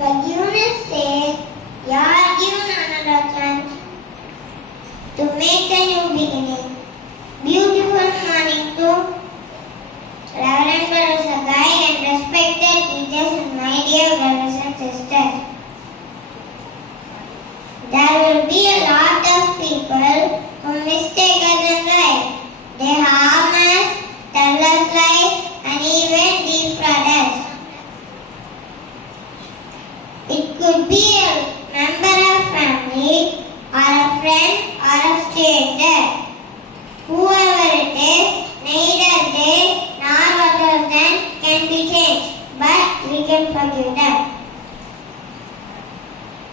Forgiveness says you are given another chance to make a new beginning. Beautiful morning to Reverend Brothers Sagai and respected teachers and my dear brothers and sisters. There will be a lot of people who mistake us in life. They harm us, tell us lies, and even defraud us. It could be a member of family, or a friend, or a stranger. Whoever it is, neither they nor what was done can be changed, but we can forgive them.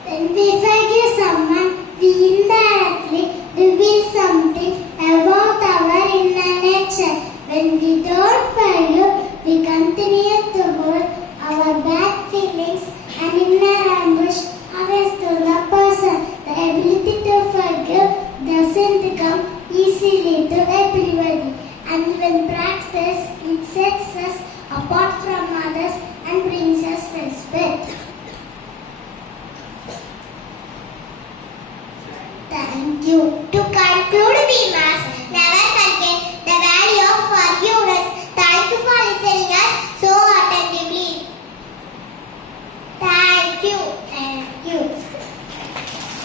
When we forgive someone, we indirectly reveal something about our inner nature. When we don't forgive, we continue to hold our bad feelings and inner anguish against the person. The ability to forgive doesn't come easily to everybody, and when practiced, it sets us apart from others and brings us respect. Thank you.